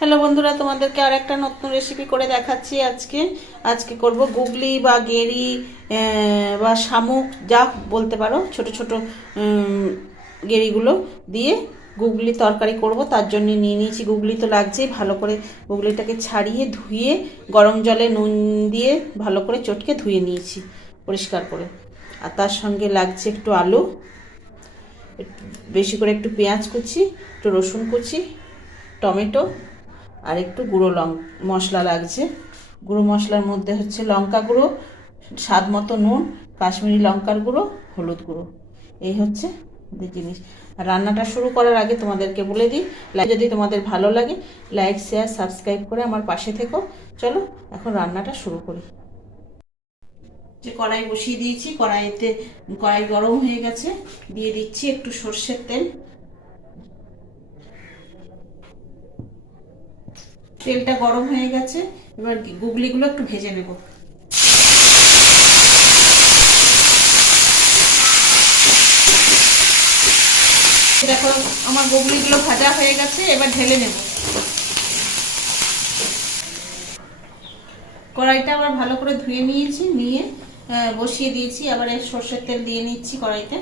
Hello বন্ধুরা, তোমাদেরকে আর একটা নতুন রেসিপি করে দেখাচ্ছি। আজকে করব গুগলি বা গেরি বা শামুক, যা বলতে পারো, ছোট ছোট গেরিগুলো দিয়ে গুগলি তরকারি করব। তার জন্য নিয়ে নিয়েছি গুগলি, তো লাগছেই। ভালো করে গুগলিটাকে ছাড়িয়ে ধুয়ে গরম জলে নুন দিয়ে ভালো করে চটকে ধুয়ে নিয়েছি পরিষ্কার করে। আর তার সঙ্গে লাগছে একটু আলু, বেশি করে একটু পেঁয়াজ কুচি, একটু রসুন কুচি, টমেটো, আর একটু গুঁড়ো মশলা লাগছে। গুঁড়ো মশলার মধ্যে হচ্ছে লঙ্কা গুঁড়ো, স্বাদ মতো নুন, কাশ্মীরি লঙ্কার গুঁড়ো, হলুদ গুঁড়ো। এই হচ্ছে জিনিস। আর রান্নাটা শুরু করার আগে তোমাদেরকে বলে দিই, যদি তোমাদের ভালো লাগে লাইক, শেয়ার, সাবস্ক্রাইব করে আমার পাশে থেকো। চলো এখন রান্নাটা শুরু করি। যে কড়াই বসিয়ে দিয়েছি, কড়াই গরম হয়ে গেছে। দিয়ে দিচ্ছি একটু সর্ষের তেল। তেলটা গরম হয়ে গেছে, এবার গুগলিগুলো একটু ভেজে নেব। দেখো আমার গুগলিগুলো ভাজা হয়ে গেছে, এবার ঢেলে নেব। কড়াইটা আবার ভালো করে ধুয়ে নিয়েছি, নিয়ে বসিয়ে দিয়েছি। আবার সর্ষের তেল দিয়ে নিচ্ছি কড়াইতে।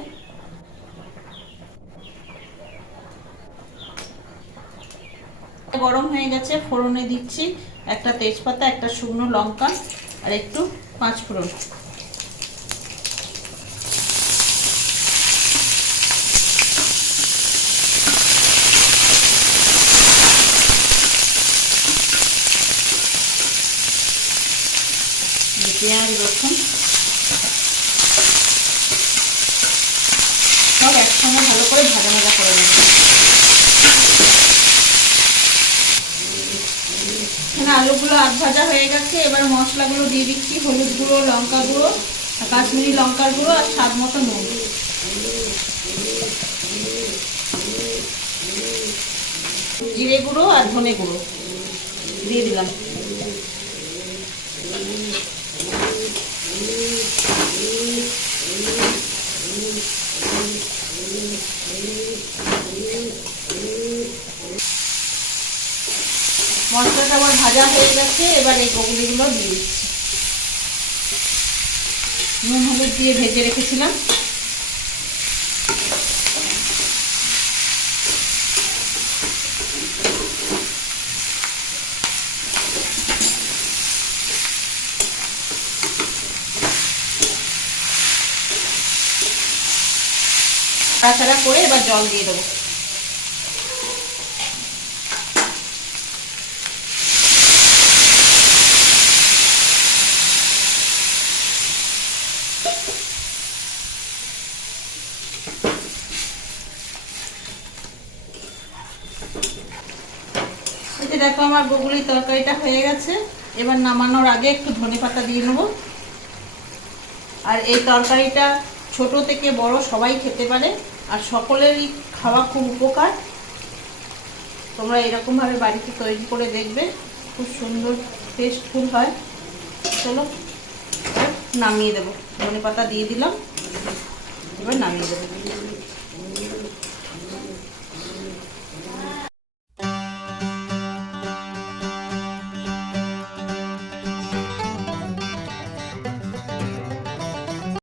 গরম হয়ে গেছে, ফোড়নে দিচ্ছি একটা তেজপাতা, একটা শুকনো লঙ্কা, আর একটু পাঁচফোড়ন। পেঁয়াজ, রসুন সব একসঙ্গে ভালো করে ভাজা ভাজা করে নেব। এখানে আলুগুলো আধ ভাজা হয়ে গেছে, এবার মশলাগুলো দিয়ে দিচ্ছি। হলুদ গুঁড়ো, লঙ্কা গুঁড়ো, কাশ্মীরি লঙ্কার গুঁড়ো, আর স্বাদ মতো নুন। জিরে গুঁড়ো আর ধনে গুঁড়ো দিয়ে দিলাম। মশলাটা আবার ভাজা হয়ে গেছে, এবার এই গুগলিগুলো দিয়ে দিচ্ছি। নুন হলুদ দিয়ে ভেজে রেখেছিলাম। নাড়াচাড়া করে এবার জল দিয়ে দেবো। এই যে দেখো আমার গুগলির তরকারিটা হয়ে গেছে। এবার নামানোর আগে একটু ধনেপাতা দিয়ে নেবো। আর এই তরকারিটা ছোট থেকে বড় সবাই খেতে পারে, আর সকলেরই খাওয়া খুব উপকার। তোমরা এরকমভাবে বাড়িতে তৈরি করে দেখবে, খুব সুন্দর টেস্টফুল হয়। চলো নামিয়ে দেবো। ধনেপাতা দিয়ে দিলাম, এবার নামিয়ে দেবো।